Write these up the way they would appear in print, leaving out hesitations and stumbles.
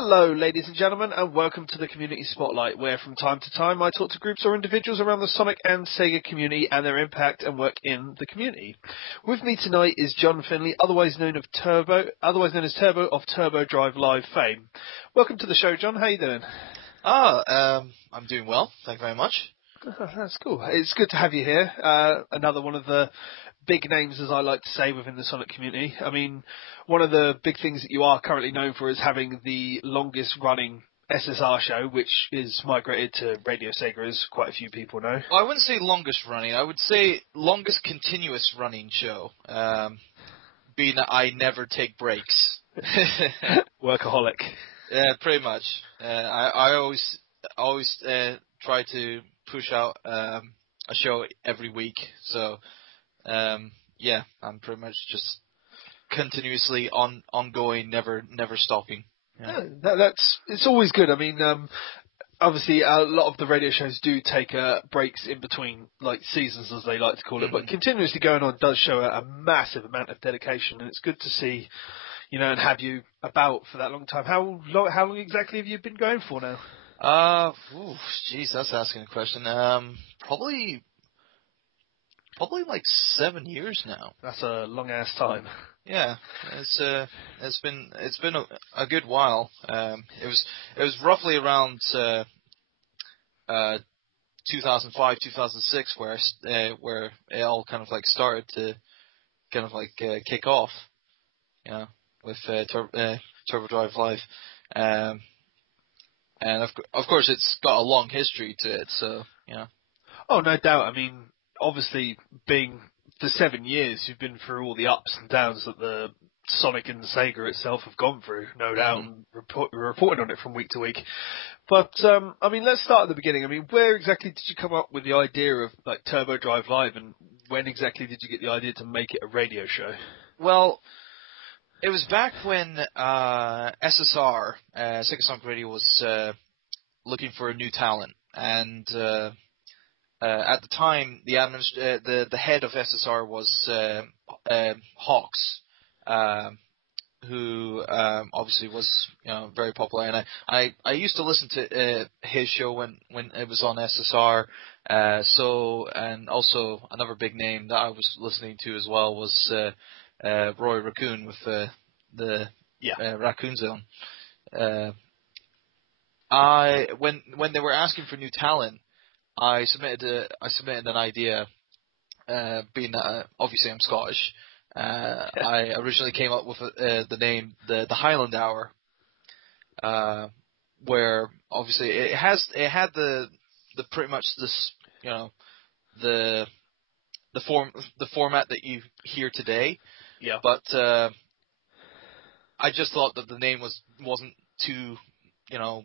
Hello, ladies and gentlemen, and welcome to the Community Spotlight, where from time to time I talk to groups or individuals around the Sonic and Sega community and their impact and work in the community. With me tonight is John Finlay, otherwise known as Turbo of Turbo Drive Live fame. Welcome to the show, John. How you doing? I'm doing well. Thank you very much. That's cool. It's good to have you here. Another one of the big names, as I like to say, within the Sonic community. I mean, one of the big things that you are currently known for is having the longest running SSR show, which is migrated to Radio Sega, as quite a few people know. Well, I wouldn't say longest running. I would say longest continuous running show, being that I never take breaks. Workaholic. Yeah, pretty much. I always try to push out a show every week. So, yeah, I'm pretty much just continuously ongoing, never stopping. Yeah, it's always good. I mean, obviously a lot of the radio shows do take breaks in between, like seasons as they like to call it, but continuously going on does show a massive amount of dedication, and it's good to see, you know, and have you about for that long time. How long exactly have you been going for now? Geez, that's asking a question. Probably like 7 years now. That's a long ass time. Yeah, it's been a good while. It was roughly around 2005, 2006 where it all kind of like started to kind of like kick off, you know, with Turbo Drive Live, and of course it's got a long history to it, so yeah. Oh, no doubt. I mean, obviously being for 7 years, you've been through all the ups and downs that the Sonic and the Sega itself have gone through, no doubt, and reporting on it from week to week. But, I mean, let's start at the beginning. I mean, where exactly did you come up with the idea of, like, Turbo Drive Live, and when exactly did you get the idea to make it a radio show? Well, it was back when SSR, Sega Sonic Radio, was looking for a new talent, and at the time, the head of SSR was Hawks, who obviously was, you know, very popular, and I used to listen to his show when it was on SSR. And also another big name that I was listening to as well was Roy Raccoon with the Raccoon Zone. When they were asking for new talent, I submitted an idea, being that obviously I'm Scottish. I originally came up with the name the Highland Hour, where obviously it had the pretty much this, you know, the format that you hear today. Yeah. But I just thought that the name wasn't too, you know,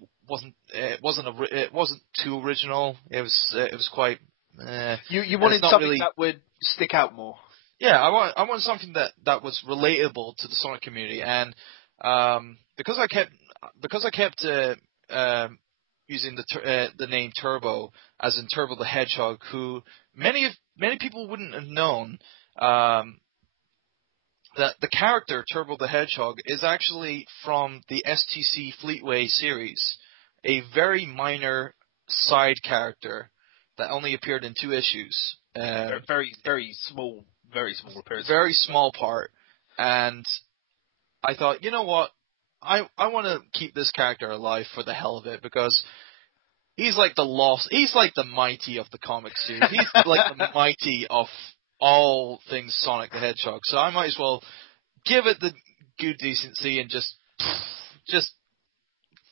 it wasn't too original. It was quite. You wanted something really, that would stick out more. Yeah, I want something that was relatable to the Sonic community, and because I kept using the name Turbo, as in Turbo the Hedgehog, who many people wouldn't have known. That the character Turbo the Hedgehog is actually from the STC Fleetway series, a very minor side character that only appeared in 2 issues. Very small appearance. Very small part, and I thought, you know what, I want to keep this character alive for the hell of it, because he's like the mighty of the comic series. He's like the mighty of all things Sonic the Hedgehog. So I might as well give it the good decency and just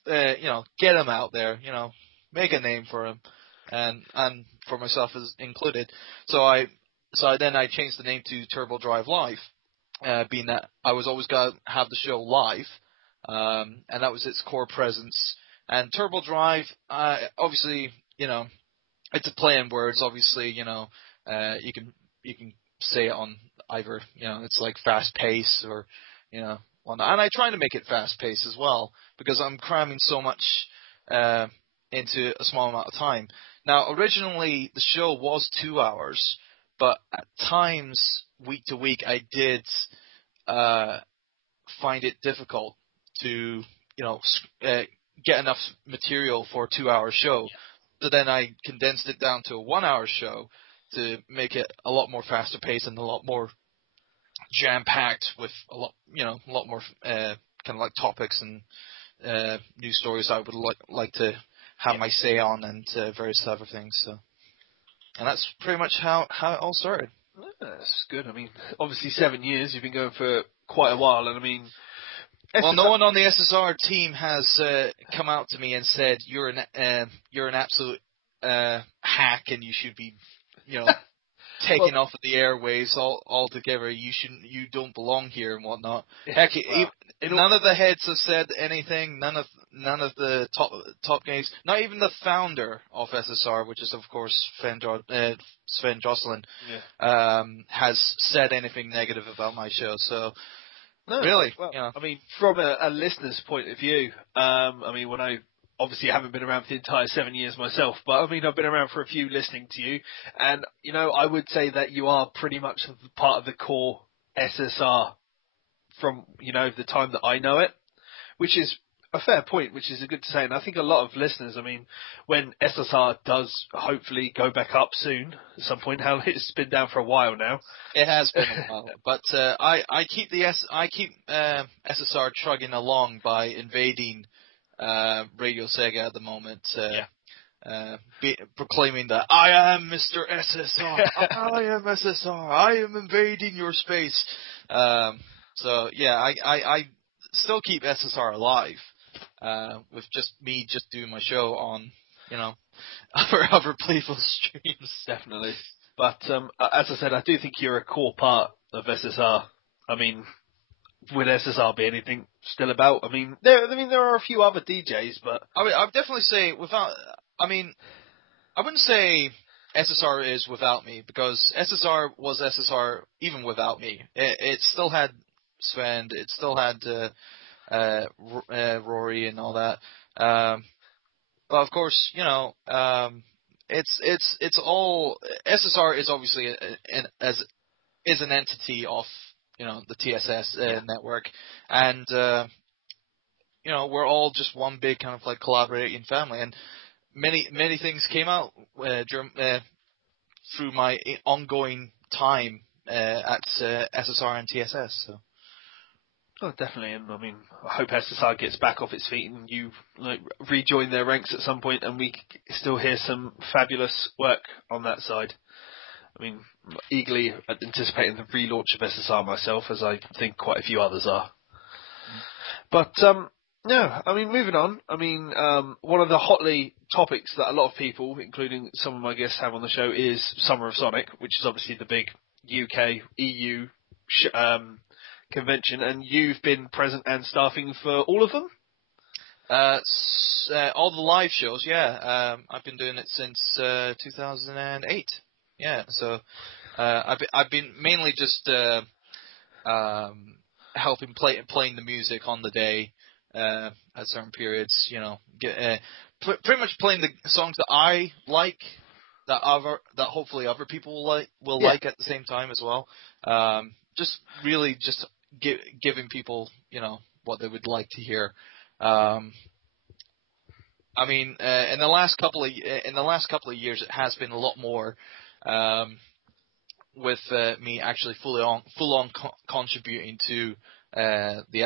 you know, get him out there, you know, make a name for him, and for myself as included. So then I changed the name to Turbo Drive Live, being that I was always going to have the show live, and that was its core presence. And Turbo Drive, obviously, you know, it's a play on words. Obviously, you know, you can say it on either, you know, it's like fast pace or, you know, whatnot. And I try to make it fast pace as well, because I'm cramming so much into a small amount of time. Now, originally the show was 2 hours, but at times, week to week, I did find it difficult to, get enough material for a 2-hour show. So then I condensed it down to a 1-hour show to make it a lot more faster paced and a lot more jam packed with a lot more kind of like topics and news stories I would like to have my say on, and various other things. So, and that's pretty much how it all started. That's good. I mean, obviously 7 years. You've been going for quite a while, and I mean, well, no one on the SSR team has come out to me and said you're an absolute hack and you should be, taken off of the airwaves altogether. You don't belong here and whatnot. Heck, none of the heads have said anything. None of the top guys, not even the founder of SSR, which is of course Sven Jocelyn, has said anything negative about my show. So. No, really? Well, I mean, from a listener's point of view, I mean, when I obviously haven't been around for the entire 7 years myself, but I mean, I've been around for a few listening to you, and, I would say that you are pretty much part of the core SSR from, the time that I know it, which is a fair point, which is a good to say. And I think a lot of listeners, I mean, when SSR does hopefully go back up soon at some point, how it's been down for a while now. It has been a while, but I keep SSR chugging along by invading Radio Sega at the moment. Proclaiming that I am Mr. SSR, I am SSR, I am invading your space. So yeah, I still keep SSR alive. With just me doing my show on, other people's streams. Definitely. But as I said, I do think you're a core part of SSR. I mean, would SSR be anything still about? I mean, there are a few other DJs, but I mean, I'd definitely say I wouldn't say SSR is without me, because SSR was SSR even without me. It still had Sven, it still had Rory and all that. But of course, it's all SSR is obviously is an entity of the TSS network, and we're all just one big kind of like collaborating family, and many things came out through my ongoing time at SSR and TSS. So. Oh, definitely, and I mean, I hope SSR gets back off its feet and you rejoin their ranks at some point, and we still hear some fabulous work on that side. I mean, eagerly anticipating the relaunch of SSR myself, as I think quite a few others are. But no, I mean, moving on. I mean, one of the hotly topics that a lot of people, including some of my guests, have on the show is Summer of Sonic, which is obviously the big UK EU convention, and you've been present and staffing for all of them? All the live shows, yeah. I've been doing it since 2008. Yeah, so I've been mainly just helping playing the music on the day at certain periods. Pretty much playing the songs that I like, that hopefully other people will like at the same time as well. Just giving people, what they would like to hear. I mean, in the last couple of years, it has been a lot more, with me actually full on contributing to the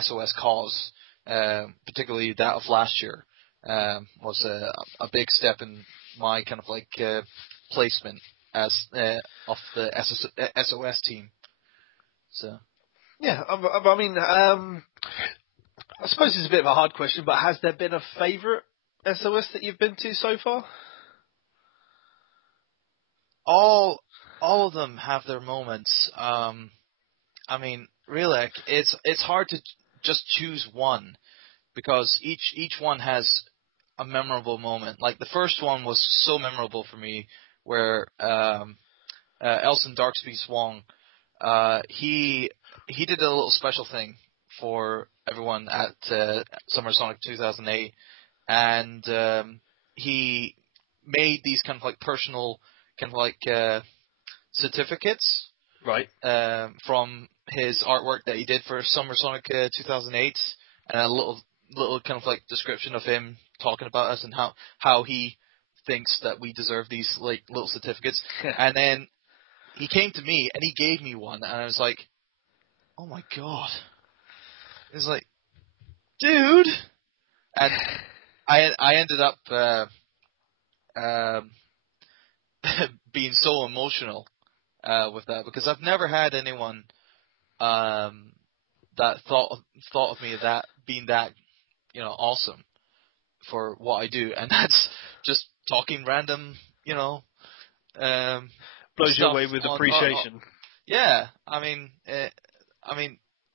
SOS cause, particularly that of last year, was a big step in my kind of like placement as of the SOS team. So. Yeah, I mean, I suppose it's a bit of a hard question, but has there been a favourite SOS that you've been to so far? All of them have their moments. I mean, really, it's hard to just choose one, because each one has a memorable moment. Like the first one was so memorable for me, where Elson Darkspeed Swong, he did a little special thing for everyone at Summer Sonic 2008, and he made these kind of like personal kind of like certificates, right, from his artwork that he did for Summer Sonic 2008, and a little little kind of like description of him talking about us and how he thinks that we deserve these like little certificates. And then he came to me and he gave me one, and I was like, oh my god. It's like, dude. And I ended up being so emotional with that, because I've never had anyone that thought of me that being that, you know, awesome for what I do, and that's just talking random, you know, Blows you stuff away with on, appreciation. yeah, I mean, that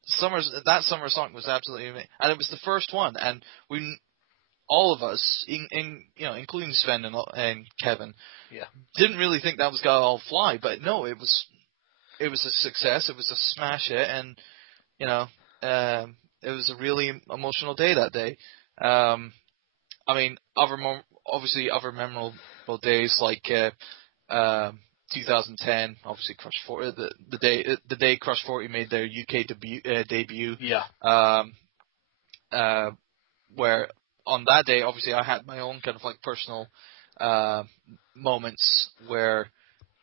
summer song was absolutely amazing, and it was the first one, and we, all of us, you know, including Sven and Kevin, didn't really think that was gonna all fly, but no, it was a success. It was a smash hit, and you know, it was a really emotional day that day. I mean, obviously other memorable days like 2010, obviously Crush 40, the day Crush 40 made their UK debut. Yeah. Where on that day, obviously I had my own kind of like personal moments where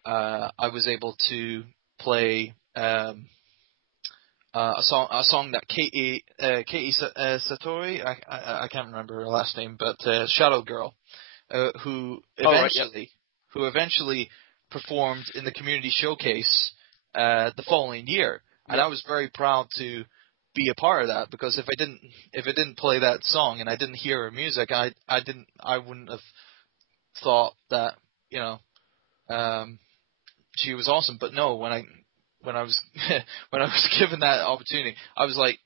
I was able to play a song that Katie Satori, I can't remember her last name, but Shadow Girl, who eventually performed in the community showcase the following year, and I was very proud to be a part of that, because if I didn't play that song and I didn't hear her music, I wouldn't have thought that, you know, she was awesome. But no, when I was when I was given that opportunity, I was like,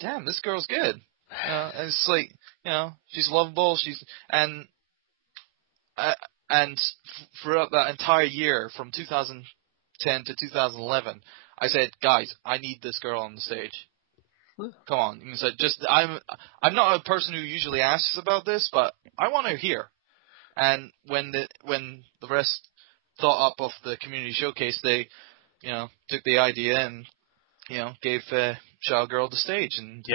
damn, this girl's good. And it's like, you know, she's lovable. And throughout that entire year from 2010 to 2011, I said, guys, I need this girl on the stage. Come on. And so I'm not a person who usually asks about this, but I want her here. And when the rest thought up of the community showcase, they, you know, took the idea and, you know, gave Shadow Girl the stage, and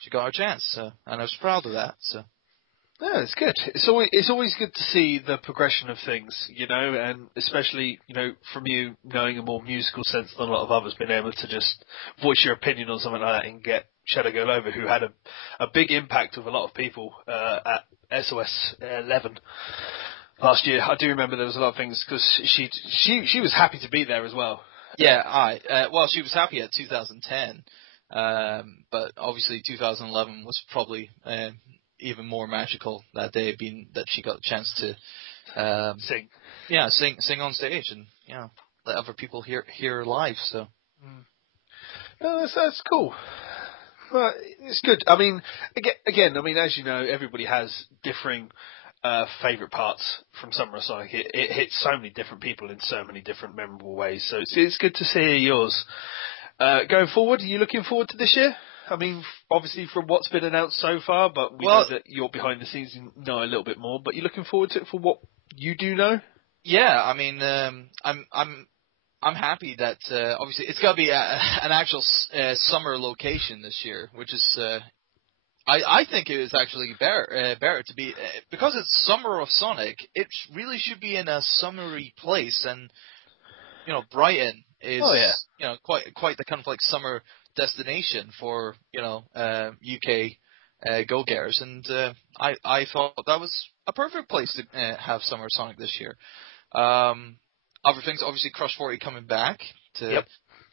she got her chance. And I was proud of that. So. Yeah, it's good. It's always good to see the progression of things, you know, and especially, you know, from you knowing a more musical sense than a lot of others, being able to just voice your opinion on something like that and get Shadow Girl over, who had a big impact with a lot of people at SOS 11 last year. I do remember there was a lot of things, because she was happy to be there as well. Yeah, well, she was happy at 2010, but obviously 2011 was probably even more magical that day, being that she got a chance to sing. Yeah, sing on stage, and, you know, let other people hear her live. So. No, that's cool. Well, it's good. I mean, again, I mean, as you know, everybody has differing favourite parts from Summer of Sonic. It hits so many different people in so many different memorable ways. So it's good to see yours. Going forward, are you looking forward to this year? I mean, obviously from what's been announced so far, but we know that you're behind the scenes and know a little bit more. But you're looking forward to it for what you do know? Yeah, I mean, I'm happy that obviously it's got to be an actual summer location this year, which is I think it is actually better to be because it's Summer of Sonic. It really should be in a summery place, and you know, Brighton is you know quite the kind of like summer destination for, you know, UK go-getters, and I thought that was a perfect place to have Summer Sonic this year. Other things, obviously, Crush 40 coming back to,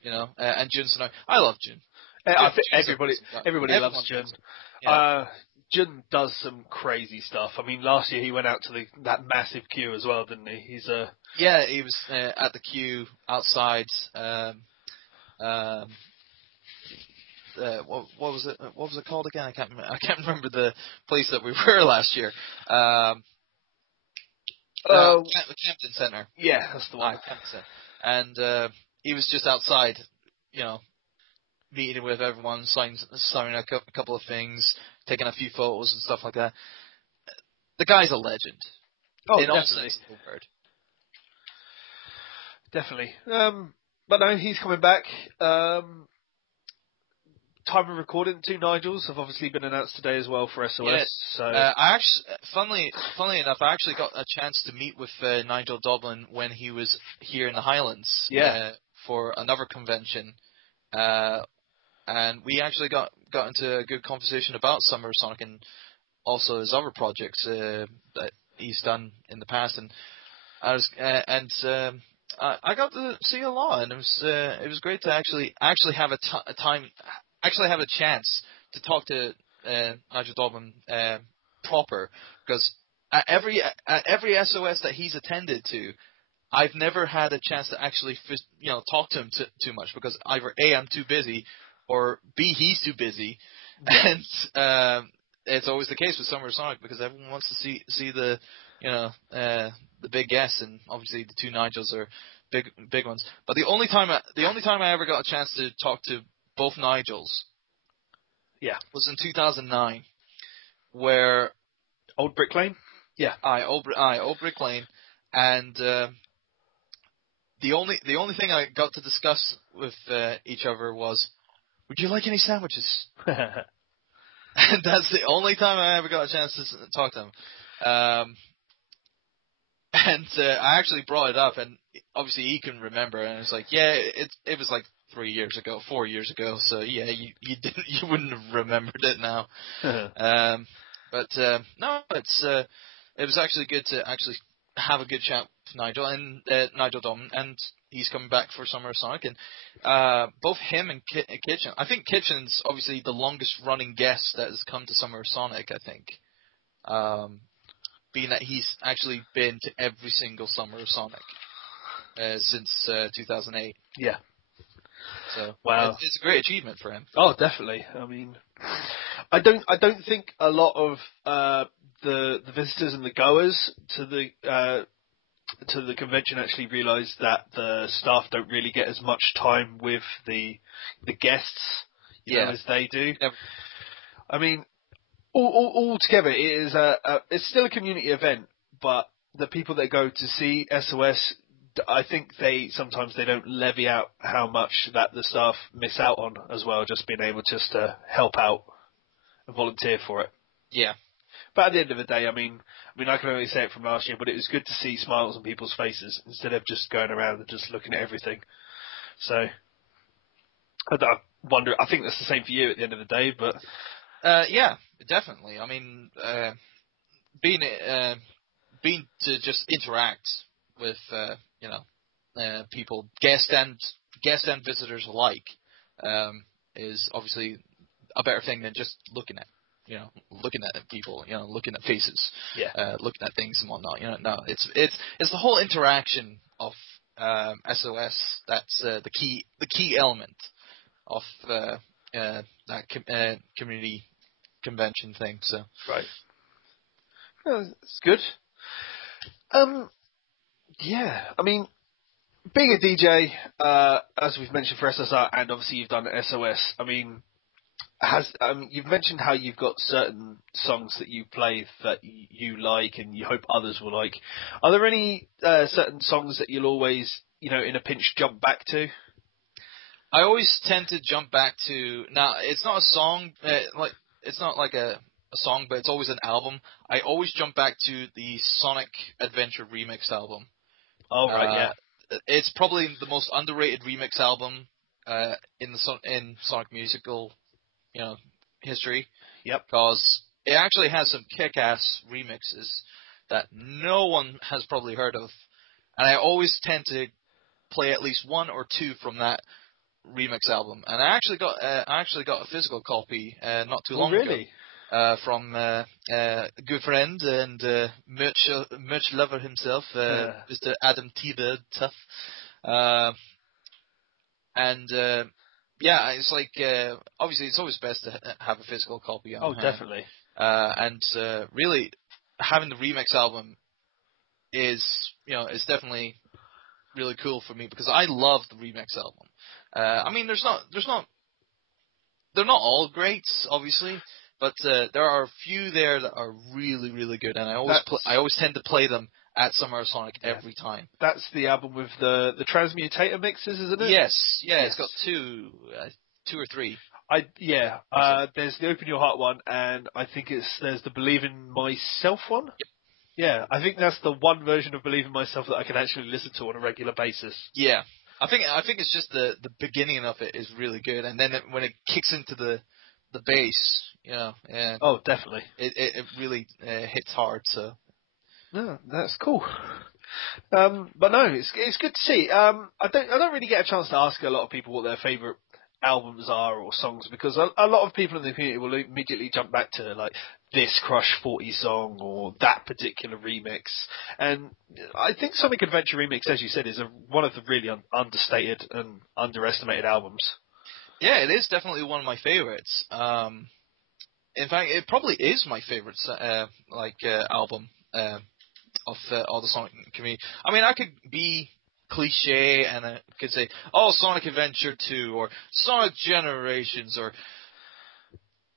you know, and Jun Sonoy. I love Jun. I think everybody loves Jun. Yeah. Jun does some crazy stuff. I mean, last year he went out to that massive queue as well, didn't he? Yeah, he was at the queue outside. What was it? What was it called again? I can't remember the place that we were last year. Campton Center. Yeah, that's the one. Campton Center. And he was just outside, you know, meeting with everyone, signing a couple of things, taking a few photos and stuff like that. The guy's a legend. Oh, in definitely. all sense of the word. Definitely. But no, he's coming back. time of recording, 2 Nigels have obviously been announced today as well for SOS. Yeah. So I actually, funnily enough, I actually got a chance to meet with Nigel Dublin when he was here in the Highlands. For another convention. And we actually got into a good conversation about Summer of Sonic and also his other projects that he's done in the past. And I got to see a lot, and it was great to actually have a chance to talk to Nigel Dublin proper, because at every SOS that he's attended to, I've never had a chance to actually talk to him too much, because either A, I'm too busy, or B, he's too busy. And it's always the case with Summer of Sonic, because everyone wants to see the the big guests, and obviously the 2 Nigels are big ones. But the only time I ever got a chance to talk to both Nigels was in 2009, where Old Brick Lane? Yeah. Old Brick Lane, and the only thing I got to discuss with each other was, would you like any sandwiches? And that's the only time I ever got a chance to talk to him. And I actually brought it up, and obviously he can remember, and it's like, yeah, it was like 4 years ago, so yeah, you wouldn't have remembered it now. But no, it was actually good to actually have a good chat with Nigel and Nigel Dublin, and he's coming back for Summer of Sonic, and both him and Kitchen. I think Kitchen's obviously the longest running guest that has come to Summer of Sonic, I think. Being that he's actually been to every single Summer of Sonic since 2008. Yeah. So wow, it's a great achievement for him. Oh, definitely. I mean, I don't think a lot of the visitors and the goers to the convention actually realise that the staff don't really get as much time with the guests, you know, as they do. Yep. I mean, all together, it is it's still a community event, but the people that go to see SOS, I think sometimes they don't levy out how much that the staff miss out on as well, just being able just to help out and volunteer for it. Yeah. But at the end of the day, I mean, I can only say it from last year, but it was good to see smiles on people's faces instead of just going around and just looking at everything. So, I wonder, I think that's the same for you at the end of the day, but... yeah, definitely. I mean, being to just interact with, people, guests and visitors alike, is obviously a better thing than just looking at people, looking at faces, looking at things and whatnot. No, it's the whole interaction of SOS that's the key element of that community convention thing. So right, it's good. Yeah, I mean, being a DJ, as we've mentioned for SSR, and obviously you've done SOS. I mean, you've mentioned how you've got certain songs that you play that you like and you hope others will like. Are there any certain songs that you'll always, in a pinch, jump back to? I always tend to jump back to. Now, it's not a song, it's not like a song, but it's always an album. I always jump back to the Sonic Adventure remix album. Oh right, yeah. It's probably the most underrated remix album in Sonic musical, history. Yep. Because it actually has some kick-ass remixes that no one has probably heard of, and I always tend to play at least one or two from that remix album. And I actually got a physical copy not too long ago from a good friend and merch lover himself, Mr. Adam T-Bird Tough. Yeah, it's like obviously it's always best to have a physical copy on hand. Definitely. And really, having the remix album is definitely really cool for me, because I love the remix album. I mean, they're not all great, obviously, but there are a few there that are really, really good, and I always tend to play them at Summer of Sonic every time. That's the album with the Transmutator mixes, isn't it? Yes. It's got two or three. There's the Open Your Heart one, and I think there's the Believe in Myself one. Yep. Yeah, I think that's the one version of Believe in Myself that I can actually listen to on a regular basis. Yeah, I think it's just the beginning of it is really good, and then when it kicks into the bass, and Oh, definitely. it really hits hard. So No, that's cool. But no, it's good to see. I don't really get a chance to ask a lot of people what their favourite albums are or songs, because a lot of people in the community will immediately jump back to like this Crush 40 song or that particular remix. And I think Sonic Adventure Remix, as you said, is one of the really understated and underestimated albums. yeah, it is definitely one of my favorites. In fact, it probably is my favorite album of all the Sonic community. I mean, I could be cliche and I could say, oh, Sonic Adventure 2 or Sonic Generations or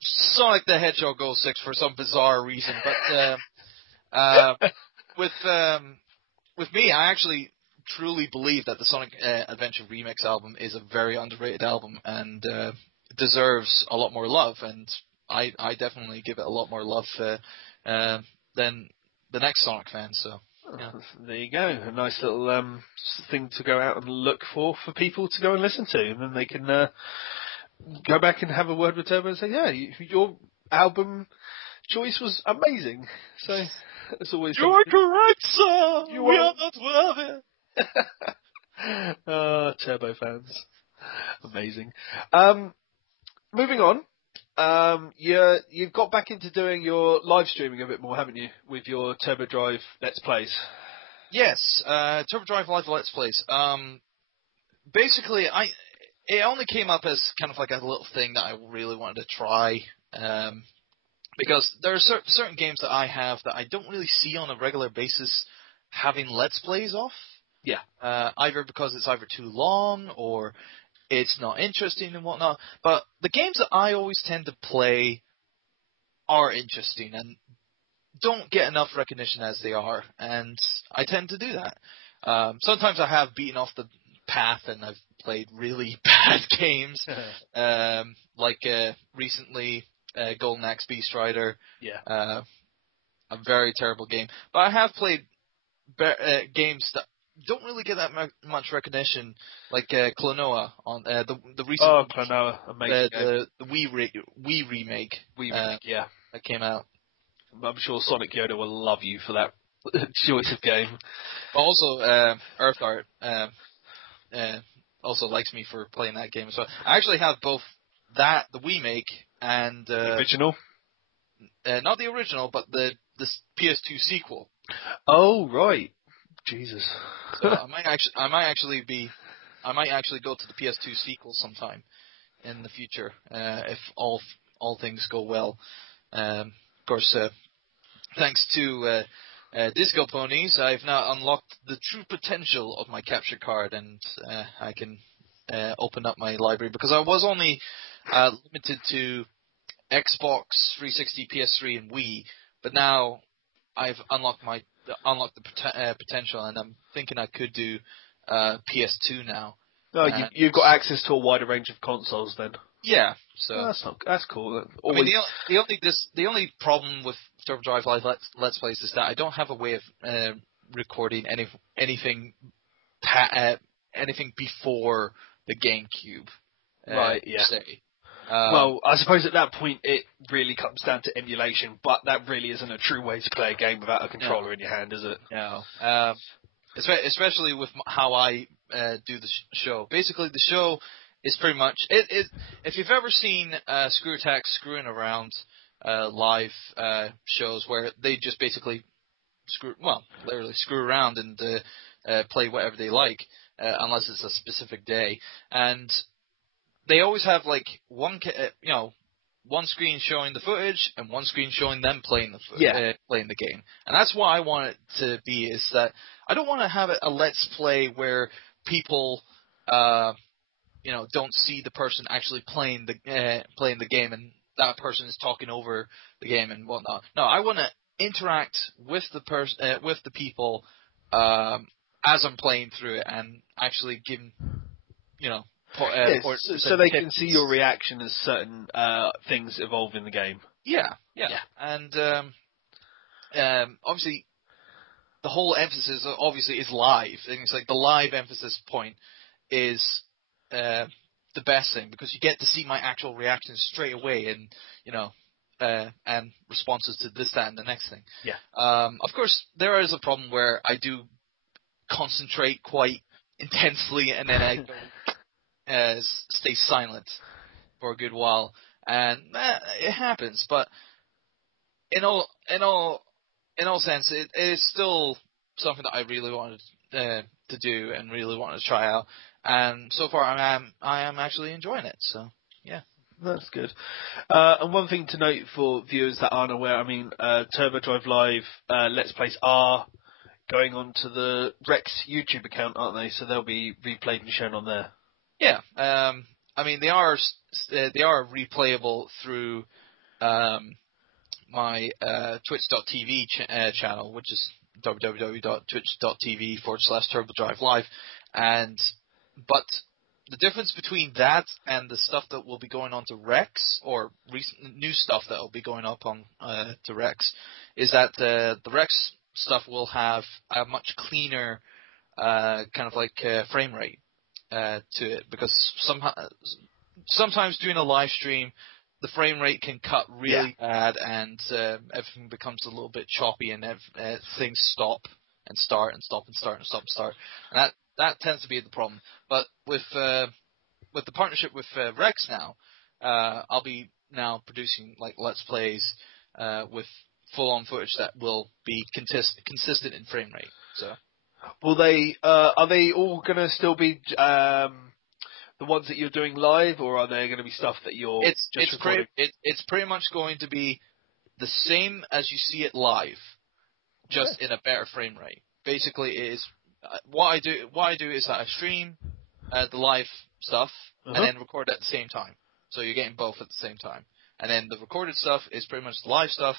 Sonic the Hedgehog 06 for some bizarre reason, but with me, I actually truly believe that the Sonic Adventure Remix album is a very underrated album and deserves a lot more love, and I definitely give it a lot more love than the next Sonic fan. So yeah. There you go, a nice little thing to go out and look for people to go and listen to, and then they can go back and have a word with Turbo and say, yeah, your album choice was amazing. So it's always You're correct, sir. We are not worthy. Turbo fans, amazing. Moving on. You've got back into doing your live streaming a bit more, haven't you, with your Turbo Drive Let's Plays? Yes, Turbo Drive Live Let's Plays. Basically, it only came up as kind of like a little thing that I really wanted to try, because there are certain games that I have that I don't really see on a regular basis having Let's Plays of. Yeah. Either because it's either too long or it's not interesting and whatnot. But the games that I always tend to play are interesting and don't get enough recognition as they are, and I tend to do that. Sometimes I have beaten off the path and I've played really bad games, like recently Golden Axe Beast Rider. Yeah. A very terrible game. But I have played games that don't really get that much recognition, like Klonoa on the recent. Oh, Klonoa, amazing game. The Wii remake. Yeah. That came out. I'm sure Sonic Yoda will love you for that choice of game. Also, Earthart also likes me for playing that game as well. I actually have both that, the Wii make, and the original. Not the original, but the PS2 sequel. Oh right. Jesus. So I might actually go to the PS2 sequel sometime in the future, if all things go well. Of course, thanks to Disco Ponies, I've now unlocked the true potential of my capture card, and I can open up my library, because I was only limited to Xbox 360, PS3, and Wii, but now I've unlocked the potential, and I'm thinking I could do PS2 now. Oh, you've got access to a wider range of consoles then. Yeah, so that's cool. I mean, the only problem with Turbo Drive Live Let's Plays is that I don't have a way of recording anything before the GameCube. Right. Yeah. Say. Well, I suppose at that point it really comes down to emulation, but that really isn't a true way to play a game without a controller in your hand, is it? No. Especially with how I do the show. Basically, the show is pretty much it. If you've ever seen Screw Attack screwing around live shows where they just basically literally screw around and play whatever they like, unless it's a specific day, and they always have like one screen showing the footage and one screen showing them playing the game. And that's what I want it to be, is that I don't want to have a let's play where people don't see the person actually playing the game and that person is talking over the game and whatnot. No, I want to interact with the people as I'm playing through it, and actually give Yes, or so certain they can tips. see your reaction as certain things evolve in the game. Yeah. And obviously, the whole emphasis obviously is live. And it's like the live emphasis point is the best thing, because you get to see my actual reactions straight away, and and responses to this, that, and the next thing. Yeah. Of course, there is a problem where I do concentrate quite intensely, and then I don't stay silent for a good while, and it happens. But in all sense, it is still something that I really wanted to do and really wanted to try out. And so far, I am actually enjoying it. So yeah, that's good. And one thing to note for viewers that aren't aware, I mean, Turbo Drive Live Let's Plays are going on to the Rex YouTube account, aren't they? So they'll be replayed and shown on there. Yeah. I mean, they are replayable through my twitch.tv channel, which is www.twitch.tv/TurboDriveLive, but the difference between that and the stuff that will be going on to Rex, or new stuff that will be going up on to Rex, is that the Rex stuff will have a much cleaner kind of like frame rate to it, because sometimes doing a live stream, the frame rate can cut really bad, and everything becomes a little bit choppy, and things stop and start and stop and start and stop and start. And that tends to be the problem. But with the partnership with Rex now, I'll be now producing like Let's Plays with full-on footage that will be consistent in frame rate. So, will they? Are they all going to still be the ones that you're doing live, or are there going to be stuff that you're just recording? It's pretty much going to be the same as you see it live, just in a better frame rate. Basically, it is what I do. What I do is that I stream the live stuff and then record at the same time. So you're getting both at the same time. And then the recorded stuff is pretty much the live stuff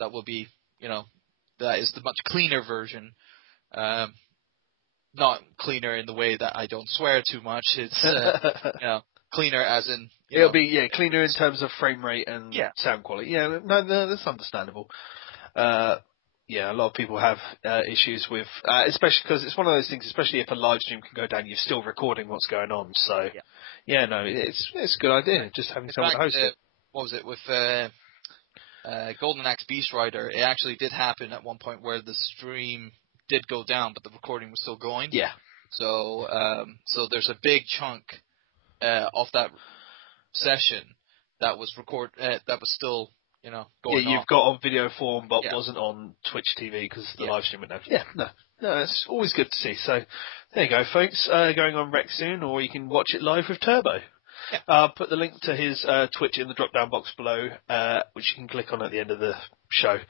that will be, that is the much cleaner version. Not cleaner in the way that I don't swear too much. It's cleaner as in it'll be cleaner in terms of frame rate and sound quality. Yeah, no, that's understandable. A lot of people have issues with, especially because it's one of those things. Especially if a live stream can go down, you're still recording what's going on. So it's a good idea. Just having someone to host it. What was it with Golden Axe Beast Rider? It actually did happen at one point where the stream did go down, but the recording was still going. Yeah. So there's a big chunk of that session that was that was still going on. You've got on video form, but wasn't on Twitch TV because the live stream went down. Yeah, no, it's always good to see. So there you go, folks. Going on Rex soon, or you can watch it live with Turbo. Yeah. I'll put the link to his Twitch in the drop-down box below, which you can click on at the end of the show.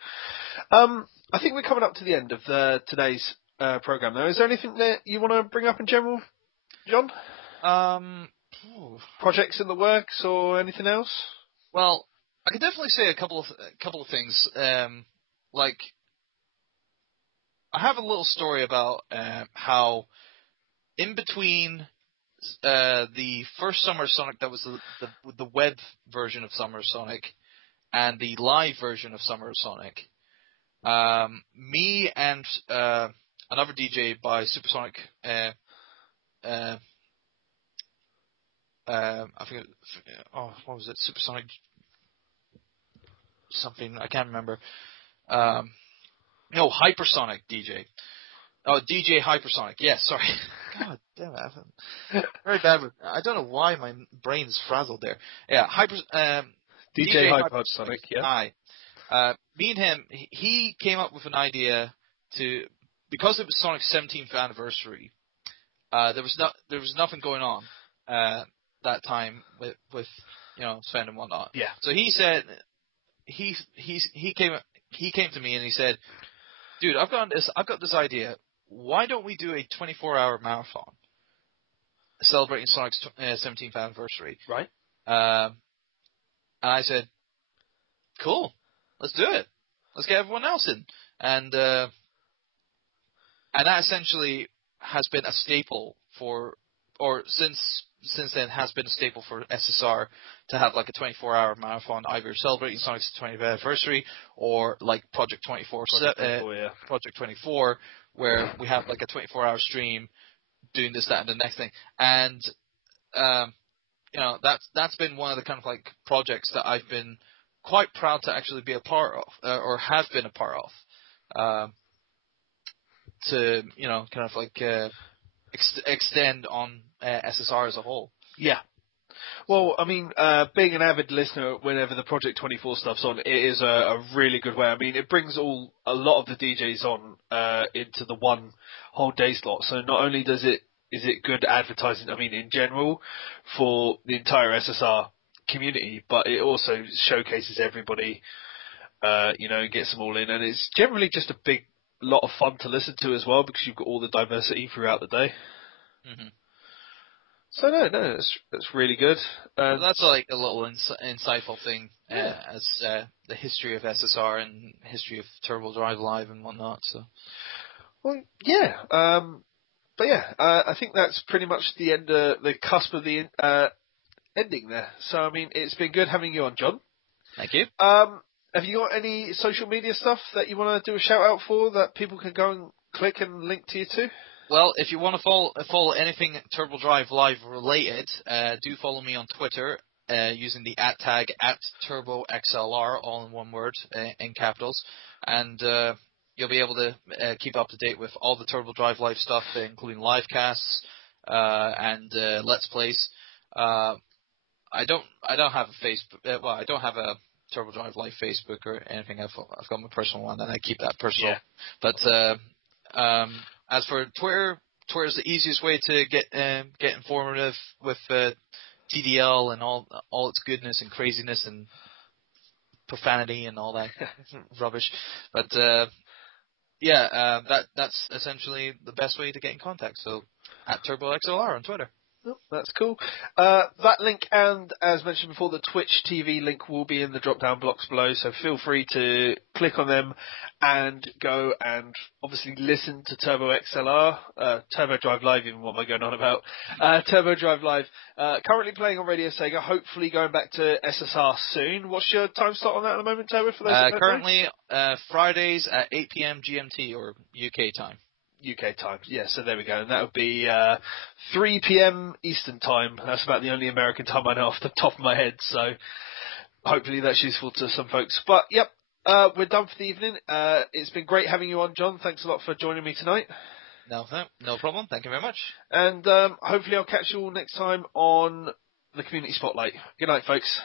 I think we're coming up to the end of today's program, though. Is there anything that you want to bring up in general, John? Projects in the works or anything else? Well, I could definitely say a couple of things. Like, I have a little story about how in between the first Summer Sonic, that was the web version of Summer Sonic, and the live version of Summer Sonic, me and another DJ by Supersonic, I think, what was it? Supersonic something, I can't remember. No, Hypersonic DJ. Oh, DJ Hypersonic. Yes, sorry. God damn it. I'm very bad with, I don't know why my brain is frazzled there. Yeah, DJ Hypersonic, yeah. Hi. Me and him, he came up with an idea because it was Sonic's 17th anniversary, there was nothing going on that time with Sven and whatnot. Yeah. So he said, he came to me and he said, dude, I've got this idea. Why don't we do a 24-hour marathon celebrating Sonic's 17th anniversary? Right. And I said, cool, let's do it. Let's get everyone else in. And that essentially has been a staple since since then has been a staple for SSR to have like a 24-hour marathon, either celebrating Sonic's 20th anniversary or like Project 24, Project 24, where we have like a 24-hour stream doing this, that, and the next thing. And that's been one of the kind of like projects that I've been quite proud to actually be a part of, or have been a part of, to kind of like extend on SSR as a whole. Yeah. Well, I mean, being an avid listener whenever the Project 24 stuff's on, it is a really good way. I mean, it brings a lot of the DJs on into the one whole day slot. So not only is it good advertising, I mean, in general, for the entire SSR community, but it also showcases everybody, and gets them all in. And it's generally just a big lot of fun to listen to as well, because you've got all the diversity throughout the day. Mm-hmm. So no, that's really good. So that's like a little insightful thing, as the history of SSR and history of Turbo Drive Live and whatnot. So, well, yeah, but yeah, I think that's pretty much the end, the cusp of the ending there. So I mean, it's been good having you on, John. Thank you. Have you got any social media stuff that you want to do a shout out for that people can go and click and link to you to? Well, if you want to follow anything Turbo Drive Live related, do follow me on Twitter using the @tag @TurboXLR, all in one word, in capitals, and you'll be able to keep up to date with all the Turbo Drive Live stuff, including live casts and Let's Plays. I don't have a Facebook. Well, I don't have a Turbo Drive Live Facebook or anything. I've got my personal one, and I keep that personal. Yeah. But as for Twitter is the easiest way to get informative with TDL and all its goodness and craziness and profanity and all that rubbish. But that's essentially the best way to get in contact. So @TurboXLR on Twitter. Oh, that's cool. That link and, as mentioned before, the Twitch TV link will be in the drop-down blocks below, so feel free to click on them and go and obviously listen to Turbo XLR, Turbo Drive Live, even what am I going on about? Turbo Drive Live, currently playing on Radio Sega, hopefully going back to SSR soon. What's your time slot on that at the moment, Turbo, for those that don't currently, Fridays at 8 p.m. GMT, or UK time. UK time, yeah, so there we go. And that would be 3 p.m. Eastern time. That's about the only American time I know off the top of my head, so hopefully that's useful to some folks. But, yep, we're done for the evening. It's been great having you on, John. Thanks a lot for joining me tonight. No problem. Thank you very much. And hopefully I'll catch you all next time on the Community Spotlight. Good night, folks.